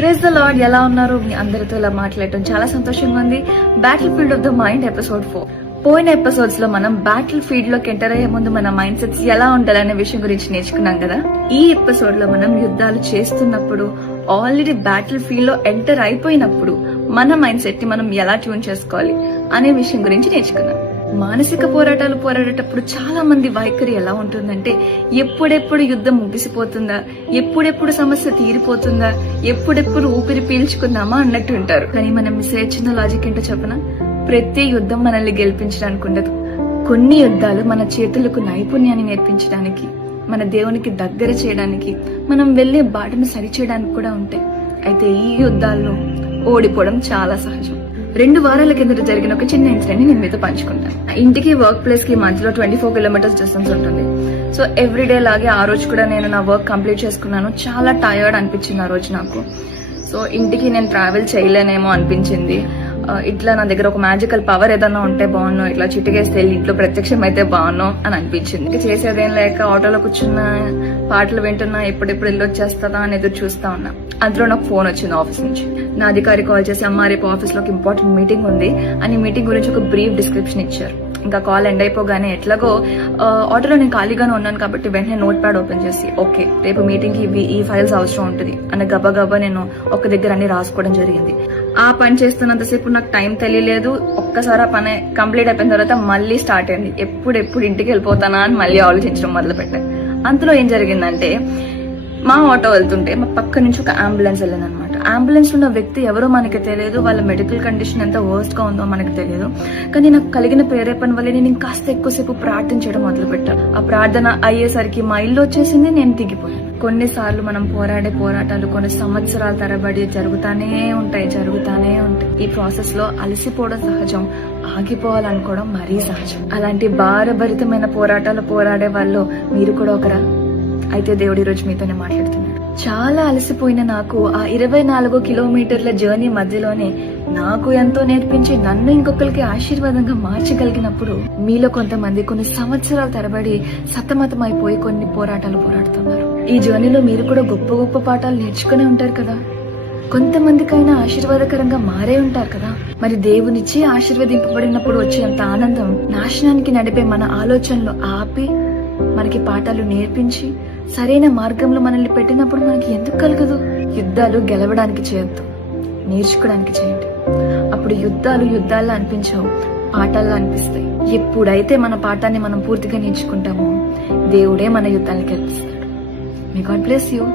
Praise the lord. ఎలా ఉన్నారు? మీ అందరితో ఇలా మాట్లాడటం చాలా సంతోషంగా ఉంది. Battle field of the mind episode 4. పోయిన ఎపిసోడ్స్ లో మనం బ్యాటిల్ ఫీల్డ్ లోకి ఎంటర్ అయ్యే ముందు మన మైండ్ సెట్స్ ఎలా ఉండాలనే విషయం గురించి నేర్చుకున్నాం కదా. ఈ ఎపిసోడ్ లో మనం యుద్ధాలు చేస్తున్నప్పుడు, ఆల్రెడీ బ్యాటిల్ ఫీల్డ్ లో ఎంటర్ అయిపోయినప్పుడు మన మైండ్ సెట్ ని మనం ఎలా ట్యూన్ చేసుకోవాలి అనే విషయం గురించి నేర్చుకున్నాం. మానసిక పోరాటాలు పోరాడేటప్పుడు చాలా మంది వైఖరి ఎలా ఉంటుందంటే, ఎప్పుడెప్పుడు యుద్ధం ముగిసిపోతుందా, ఎప్పుడెప్పుడు సమస్య తీరిపోతుందా, ఎప్పుడెప్పుడు ఊపిరి పీల్చుకుందామా అన్నట్టు ఉంటారు. కానీ మనం మిస్ అయ్యే చిన్న లాజిక్ ఏంటో చెప్పనా? ప్రతి యుద్ధం మనల్ని గెలిపించడానికి ఉండదు. కొన్ని యుద్ధాలు మన చేతులకు నైపుణ్యాన్ని నేర్పించడానికి, మన దేవునికి దగ్గర చేయడానికి, మనం వెళ్లే బాటను సరిచేయడానికి కూడా ఉంటాయి. అయితే ఈ యుద్ధాల్లో ఓడిపోవడం చాలా సహజం. 2 వారాల కిందట జరిగిన ఒక చిన్న ఇన్సిడెంట్ ని నేను మీతో పంచుకుంటాను. ఇంటికి వర్క్ ప్లేస్ కి మధ్యలో 24 కిలోమీటర్స్ డిస్టెన్స్ ఉంటుంది. సో ఎవ్రీడే లాగే ఆ రోజు కూడా నేను నా వర్క్ కంప్లీట్ చేసుకున్నాను. చాలా టయర్డ్ అనిపించింది ఆ రోజు నాకు. సో ఇంటికి నేను ట్రావెల్ చేయలేనేమో అనిపించింది. ఇట్లా నా దగ్గర ఒక మ్యాజికల్ పవర్ ఏదన్నా ఉంటే బాగున్నాం, ఇట్లా చిటికేస్తే వెళ్ళి ఇంట్లో ప్రత్యక్షం అయితే బాగున్నాం అని అనిపించింది. ఇంకా చేసేదేం లేక ఆటోలో కూర్చున్నా, పాటలు వింటున్నా, ఎప్పుడెప్పుడు వెళ్ళి వచ్చేస్తుందా అని ఎదురు చూస్తా ఉన్నా. అందులో నాకు ఫోన్ వచ్చింది ఆఫీస్ నుంచి. నా అధికారి కాల్ చేసి, అమ్మా రేపు ఆఫీస్ లో ఒక ఇంపార్టెంట్ మీటింగ్ ఉంది అని మీటింగ్ గురించి ఒక బ్రీఫ్ డిస్క్రిప్షన్ ఇచ్చారు. ఇంకా కాల్ ఎండ్ అయిపోగానే ఎట్లాగో ఆటోలో నేను ఖాళీగానే ఉన్నాను కాబట్టి వెంటనే నోట్ ప్యాడ్ ఓపెన్ చేసి, ఓకే రేపు మీటింగ్ కి ఈ ఫైల్స్ అవసరం ఉంటుంది అని గబా నేను ఒక దగ్గర అన్ని రాసుకోవడం జరిగింది. ఆ పని చేస్తున్నంతసేపు నాకు టైం తెలియలేదు. ఒక్కసారి ఆ పని కంప్లీట్ అయిపోయిన తర్వాత మళ్ళీ స్టార్ట్ అయింది. ఎప్పుడు ఇంటికి వెళ్ళిపోతానా అని మళ్ళీ ఆలోచించడం మొదలు పెట్టాను. అంతలో ఏం జరిగిందంటే, మా ఆటో వెళ్తుంటే మా పక్క నుంచి ఒక అంబులెన్స్ వెళ్ళింది అనమాట. అంబులెన్స్ లో ఉన్న వ్యక్తి ఎవరో మనకి తెలియదు, వాళ్ళ మెడికల్ కండిషన్ ఎంత వర్స్ట్ గా ఉందో మనకి తెలియదు. కానీ నాకు కలిగిన ప్రేరేపణ వల్ల నేను ఇంకాస్త ఎక్కువసేపు ప్రార్థించడం మొదలు పెట్టాను. ఆ ప్రార్థన అయ్యేసరికి మా ఇల్లు వచ్చేసింది, నేను దిగిపోయాను. కొన్నిసార్లు మనం పోరాడే పోరాటాలు కొన్ని సంవత్సరాల తరబడి జరుగుతానే ఉంటాయి. ఈ ప్రాసెస్ లో అలసిపోవడం సహజం, ఆగిపోవాలనుకోవడం మరీ సహజం. అలాంటి భారభరితమైన పోరాటాలు పోరాడే వాళ్ళు మీరు కూడా ఒకరా? అయితే దేవుడు ఈరోజు మీతోనే మాట్లాడుతున్నాడు. చాలా అలసిపోయిన నాకు ఆ 24 కిలోమీటర్ల జర్నీ మధ్యలోనే నాకు ఎంతో నేర్పించి నన్ను ఇంకొకరికి ఆశీర్వాదంగా మార్చగలిగినప్పుడు, మీలో కొంతమంది కొన్ని సంవత్సరాల తరబడి సతమతమైపోయి కొన్ని పోరాటాలు పోరాడుతున్నారు. ఈ జర్నీలో మీరు కూడా గొప్ప పాఠాలు నేర్చుకునే ఉంటారు కదా. కొంతమందికైనా ఆశీర్వాదకరంగా మారే ఉంటారు కదా. మరి దేవునిచ్చి ఆశీర్వదింపబడినప్పుడు వచ్చేంత ఆనందం నాశనానికి నడిపే మన ఆలోచనలు ఆపి మనకి పాఠాలు నేర్పించి సరైన మార్గంలో మనల్ని పెట్టినప్పుడు మనకి ఎందుకు కలగదు? యుద్ధాలు గెలవడానికి చేయొద్దు, నేర్చుకోవడానికి చేయండి. అప్పుడు యుద్ధాల్లో అనిపించవు, పాఠాల్లో అనిపిస్తాయి. ఎప్పుడైతే మన పాఠాన్ని మనం పూర్తిగా నేర్చుకుంటామో దేవుడే మన యుద్ధాన్ని గెలిపిస్తాడు. May God bless you.